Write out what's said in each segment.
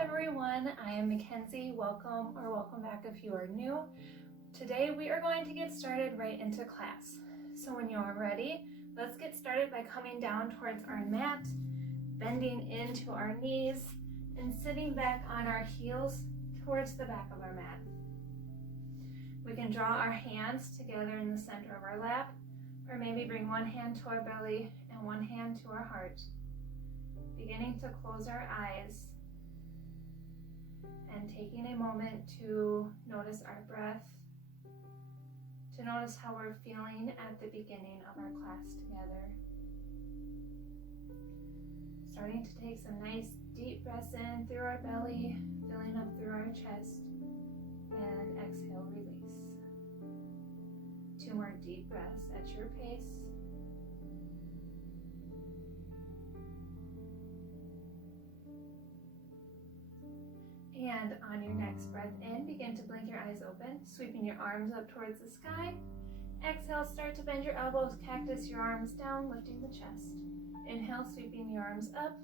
everyone, I am MaKenzie. Welcome back if you are new. Today we are going to get started right into class. So when you are ready, let's get started by coming down towards our mat, bending into our knees, and sitting back on our heels towards the back of our mat. We can draw our hands together in the center of our lap, or maybe bring one hand to our belly and one hand to our heart. Beginning to close our eyes and taking a moment to notice our breath, to notice how we're feeling at the beginning of our class together. Starting to take some nice deep breaths in through our belly, filling up through our chest, and exhale, release. 2 more deep breaths at your pace. And on your next breath in, begin to blink your eyes open, sweeping your arms up towards the sky. Exhale, start to bend your elbows, cactus your arms down, lifting the chest. Inhale, sweeping your arms up,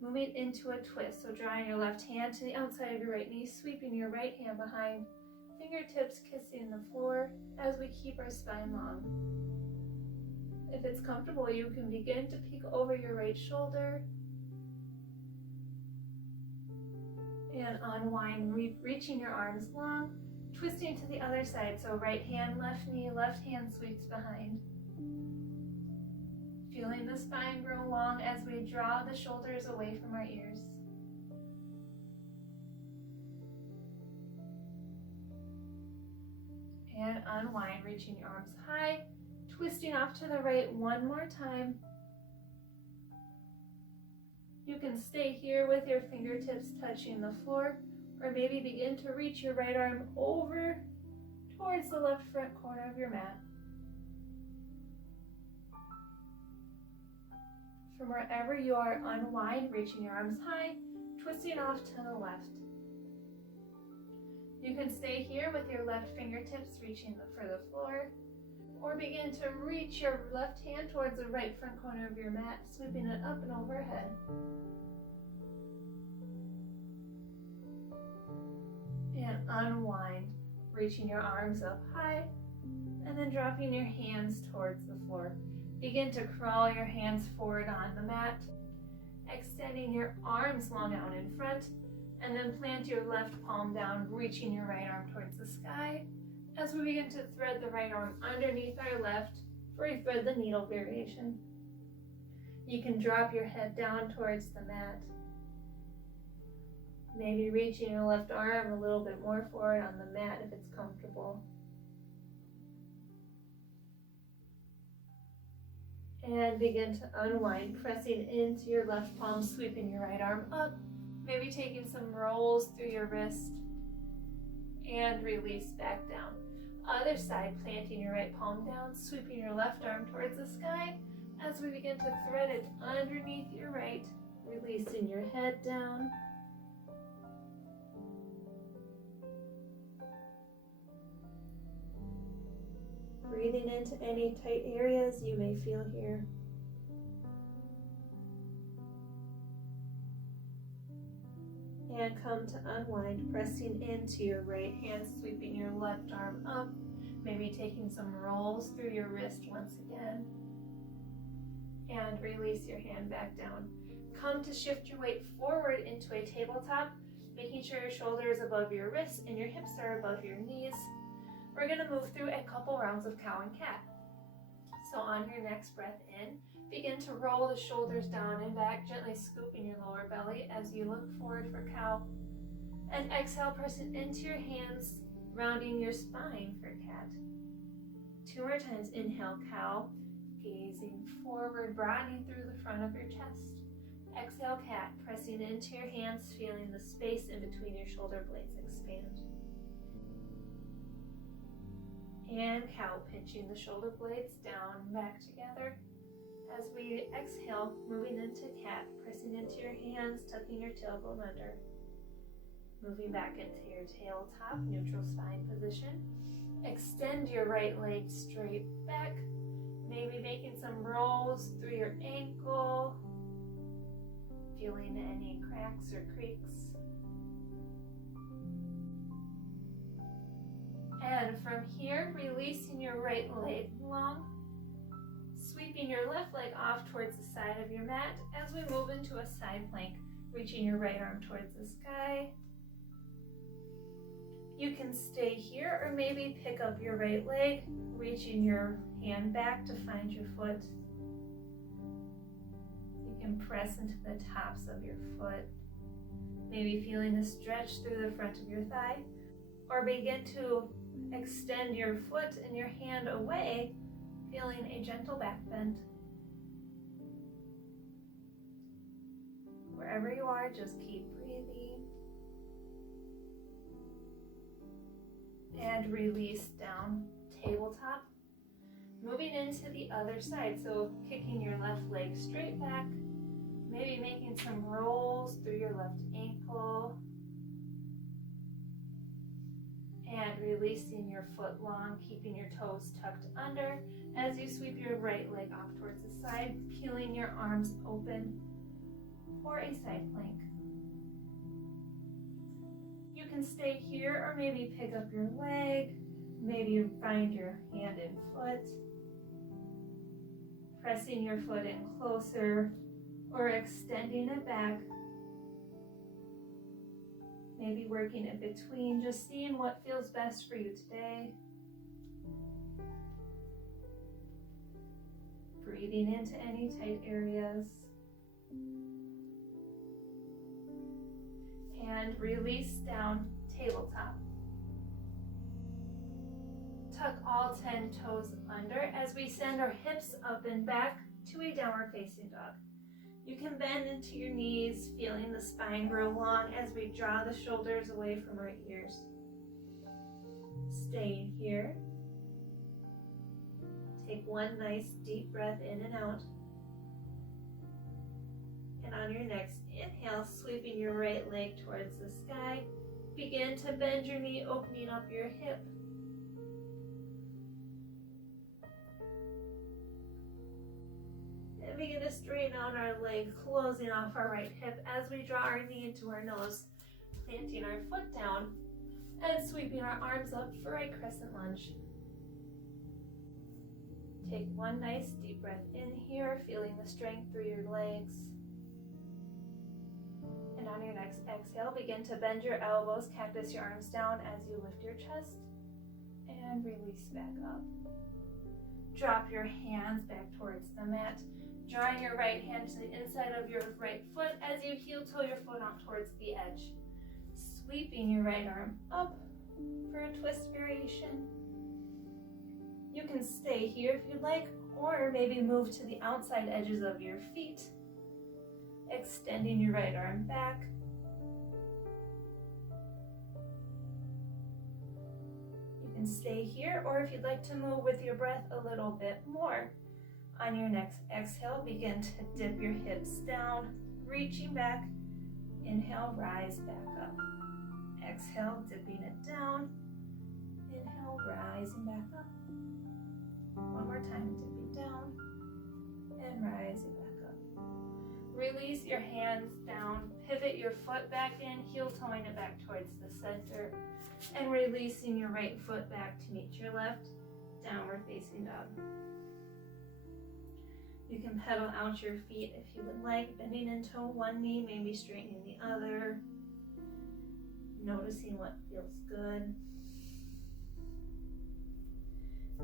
moving into a twist. So drawing your left hand to the outside of your right knee, sweeping your right hand behind, fingertips kissing the floor as we keep our spine long. If it's comfortable, you can begin to peek over your right shoulder and unwind, reaching your arms long, twisting to the other side. So right hand, left knee, left hand sweeps behind. Feeling the spine grow long as we draw the shoulders away from our ears. And unwind, reaching your arms high, twisting off to the right one more time. You can stay here with your fingertips touching the floor, or maybe begin to reach your right arm over towards the left front corner of your mat. From wherever you are, unwind, reaching your arms high, twisting off to the left. You can stay here with your left fingertips reaching for the floor, or begin to reach your left hand towards the right front corner of your mat, sweeping it up and overhead. And unwind, reaching your arms up high, and then dropping your hands towards the floor. Begin to crawl your hands forward on the mat, extending your arms long out in front, and then plant your left palm down, reaching your right arm towards the sky, as we begin to thread the right arm underneath our left for a thread the needle variation. You can drop your head down towards the mat, maybe reaching your left arm a little bit more forward on the mat if it's comfortable. And begin to unwind, pressing into your left palm, sweeping your right arm up, maybe taking some rolls through your wrist, and release back down. Other side, planting your right palm down, sweeping your left arm towards the sky as we begin to thread it underneath your right, releasing your head down. Breathing into any tight areas you may feel here. And come to unwind, pressing into your right hand, sweeping your left arm up, maybe taking some rolls through your wrist once again. And release your hand back down. Come to shift your weight forward into a tabletop, making sure your shoulder is above your wrists and your hips are above your knees. We're going to move through a couple rounds of cow and cat. So on your next breath in, begin to roll the shoulders down and back, gently scooping your lower belly as you look forward for cow. And exhale, pressing into your hands, rounding your spine for cat. 2 more times. Inhale, cow, gazing forward, broadening through the front of your chest. Exhale, cat, pressing into your hands, feeling the space in between your shoulder blades expand. And cow, pinching the shoulder blades down, back together. As we exhale, moving into cat, pressing into your hands, tucking your tailbone under. Moving back into your tabletop, neutral spine position. Extend your right leg straight back. Maybe making some rolls through your ankle. Feeling any cracks or creaks. And from here, releasing your right leg long, sweeping your left leg off towards the side of your mat as we move into a side plank, reaching your right arm towards the sky. You can stay here or maybe pick up your right leg, reaching your hand back to find your foot. You can press into the tops of your foot, maybe feeling a stretch through the front of your thigh, or begin to extend your foot and your hand away, feeling a gentle back bend. Wherever you are, just keep breathing. And release down, tabletop. Moving into the other side, so kicking your left leg straight back, maybe making some rolls through your left ankle, and releasing your foot long, keeping your toes tucked under as you sweep your right leg off towards the side, peeling your arms open for a side plank. You can stay here or maybe pick up your leg, maybe find your hand and foot, pressing your foot in closer or extending it back, maybe working in between, just seeing what feels best for you today. Breathing into any tight areas. And release down, tabletop. Tuck all 10 toes under as we send our hips up and back to a downward facing dog. You can bend into your knees, feeling the spine grow long as we draw the shoulders away from our ears. Staying here. Take one nice deep breath in and out. And on your next inhale, sweeping your right leg towards the sky, begin to bend your knee, opening up your hip. And begin to straighten out our leg, closing off our right hip as we draw our knee into our nose, planting our foot down, and sweeping our arms up for a crescent lunge. Take one nice deep breath in here, feeling the strength through your legs. And on your next exhale, begin to bend your elbows, cactus your arms down as you lift your chest, and release back up. Drop your hands back towards the mat, drawing your right hand to the inside of your right foot as you heel toe your foot out towards the edge. Sweeping your right arm up for a twist variation. You can stay here if you'd like, or maybe move to the outside edges of your feet, extending your right arm back. You can stay here, or if you'd like to move with your breath a little bit more. On your next exhale, begin to dip your hips down, reaching back. Inhale, rise back up. Exhale, dipping it down. Inhale, rising back up. One more time, dipping down and rising back up. Release your hands down, pivot your foot back in, heel toeing it back towards the center, and releasing your right foot back to meet your left, downward facing dog. You can pedal out your feet if you would like, bending into one knee, maybe straightening the other, noticing what feels good.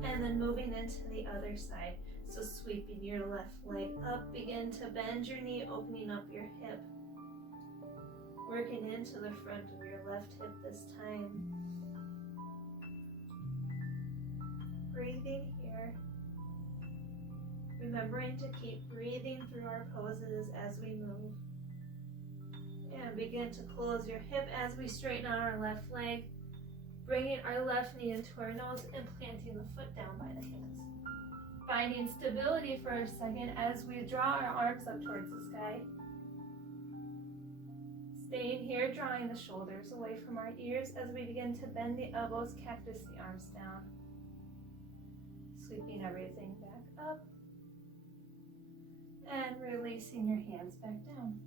And then moving into the other side. So sweeping your left leg up, begin to bend your knee, opening up your hip. Working into the front of your left hip this time. Breathing here. Remembering to keep breathing through our poses as we move. And begin to close your hip as we straighten out our left leg. Bringing our left knee into our nose and planting the foot down by the hands. Finding stability for a second as we draw our arms up towards the sky. Staying here, drawing the shoulders away from our ears as we begin to bend the elbows, cactus the arms down. Sweeping everything back up. And releasing your hands back down.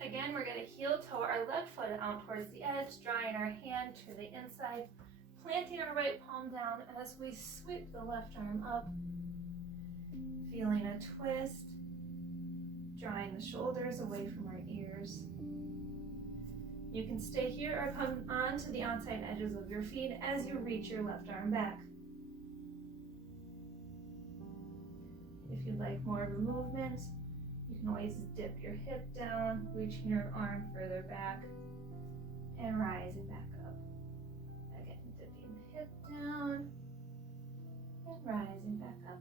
Again, we're going to heel toe our left foot out towards the edge, drawing our hand to the inside, planting our right palm down as we sweep the left arm up, feeling a twist, drawing the shoulders away from our ears. You can stay here or come onto the outside edges of your feet as you reach your left arm back. If you'd like more of a movement, you can always dip your hip down, reaching your arm further back, and rising back up. Again, dipping the hip down, and rising back up.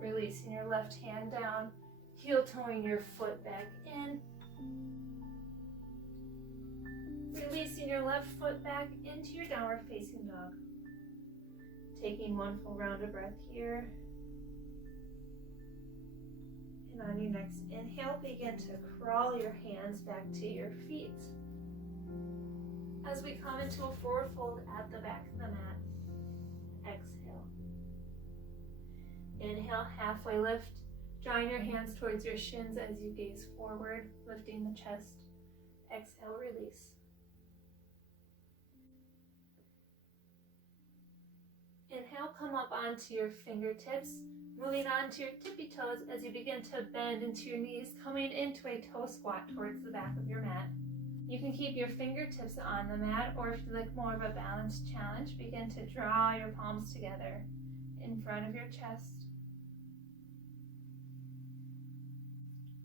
Releasing your left hand down, heel toeing your foot back in. Releasing your left foot back into your downward facing dog. Taking one full round of breath here. And on your next inhale, begin to crawl your hands back to your feet as we come into a forward fold at the back of the mat. Exhale. Inhale, halfway lift, drawing your hands towards your shins as you gaze forward, lifting the chest. Exhale, release. Inhale, come up onto your fingertips, moving on to your tippy toes as you begin to bend into your knees, coming into a toe squat towards the back of your mat. You can keep your fingertips on the mat, or if you like more of a balanced challenge, begin to draw your palms together in front of your chest.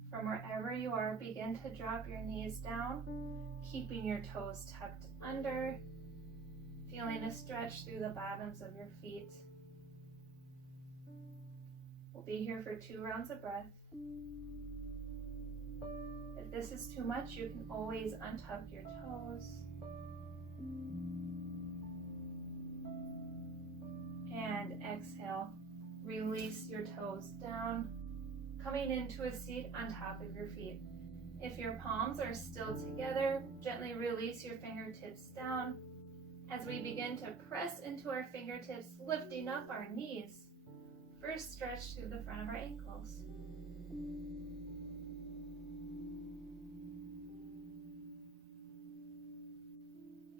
From wherever you are, begin to drop your knees down, keeping your toes tucked under, feeling a stretch through the bottoms of your feet. We'll be here for 2 rounds of breath. If this is too much, you can always untuck your toes. And exhale, release your toes down, coming into a seat on top of your feet. If your palms are still together, gently release your fingertips down as we begin to press into our fingertips, lifting up our knees. First, stretch through the front of our ankles.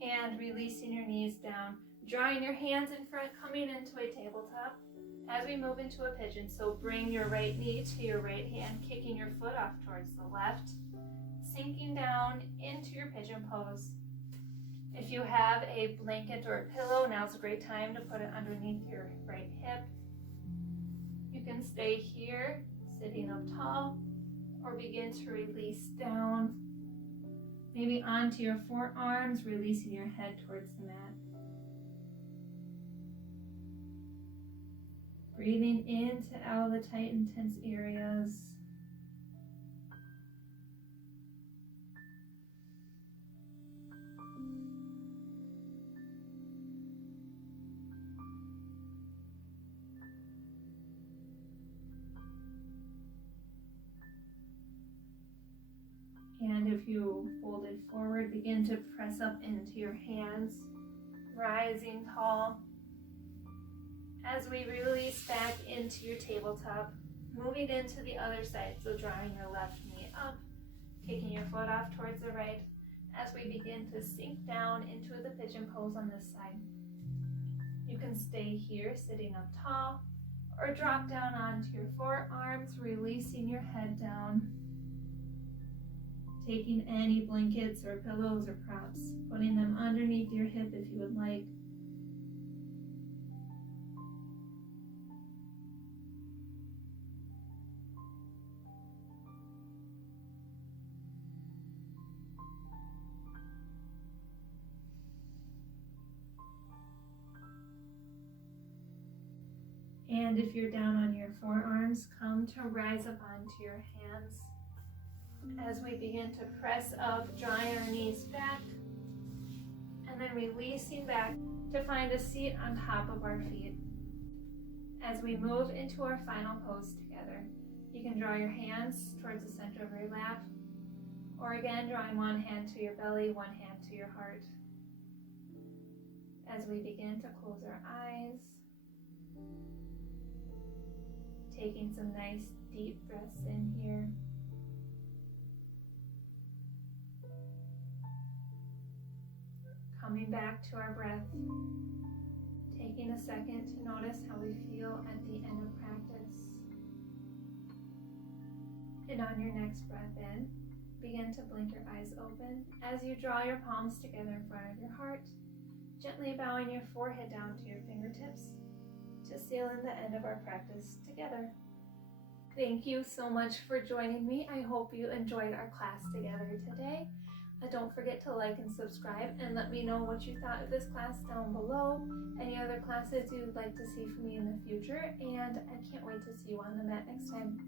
And releasing your knees down, drawing your hands in front, coming into a tabletop as we move into a pigeon. So bring your right knee to your right hand, kicking your foot off towards the left, sinking down into your pigeon pose. If you have a blanket or a pillow, now's a great time to put it underneath your right hip. You can stay here, sitting up tall, or begin to release down, maybe onto your forearms, releasing your head towards the mat. Breathing in to out of the tight and tense areas. And if you folded forward, begin to press up into your hands, rising tall. As we release back into your tabletop, moving into the other side, so drawing your left knee up, kicking your foot off towards the right, as we begin to sink down into the pigeon pose on this side. You can stay here, sitting up tall, or drop down onto your forearms, releasing your head down. Taking any blankets or pillows or props, putting them underneath your hip if you would like. And if you're down on your forearms, come to rise up onto your hands. As we begin to press up, drawing our knees back, and then releasing back to find a seat on top of our feet. As we move into our final pose together, you can draw your hands towards the center of your lap, or again, drawing one hand to your belly, one hand to your heart. As we begin to close our eyes, taking some nice deep breaths in here. Coming back to our breath, taking a second to notice how we feel at the end of practice. And on your next breath in, begin to blink your eyes open as you draw your palms together in front of your heart, gently bowing your forehead down to your fingertips to seal in the end of our practice together. Thank you so much for joining me. I hope you enjoyed our class together today. Don't forget to like and subscribe and let me know what you thought of this class down below. Any other classes you'd like to see from me in the future, and I can't wait to see you on the mat next time.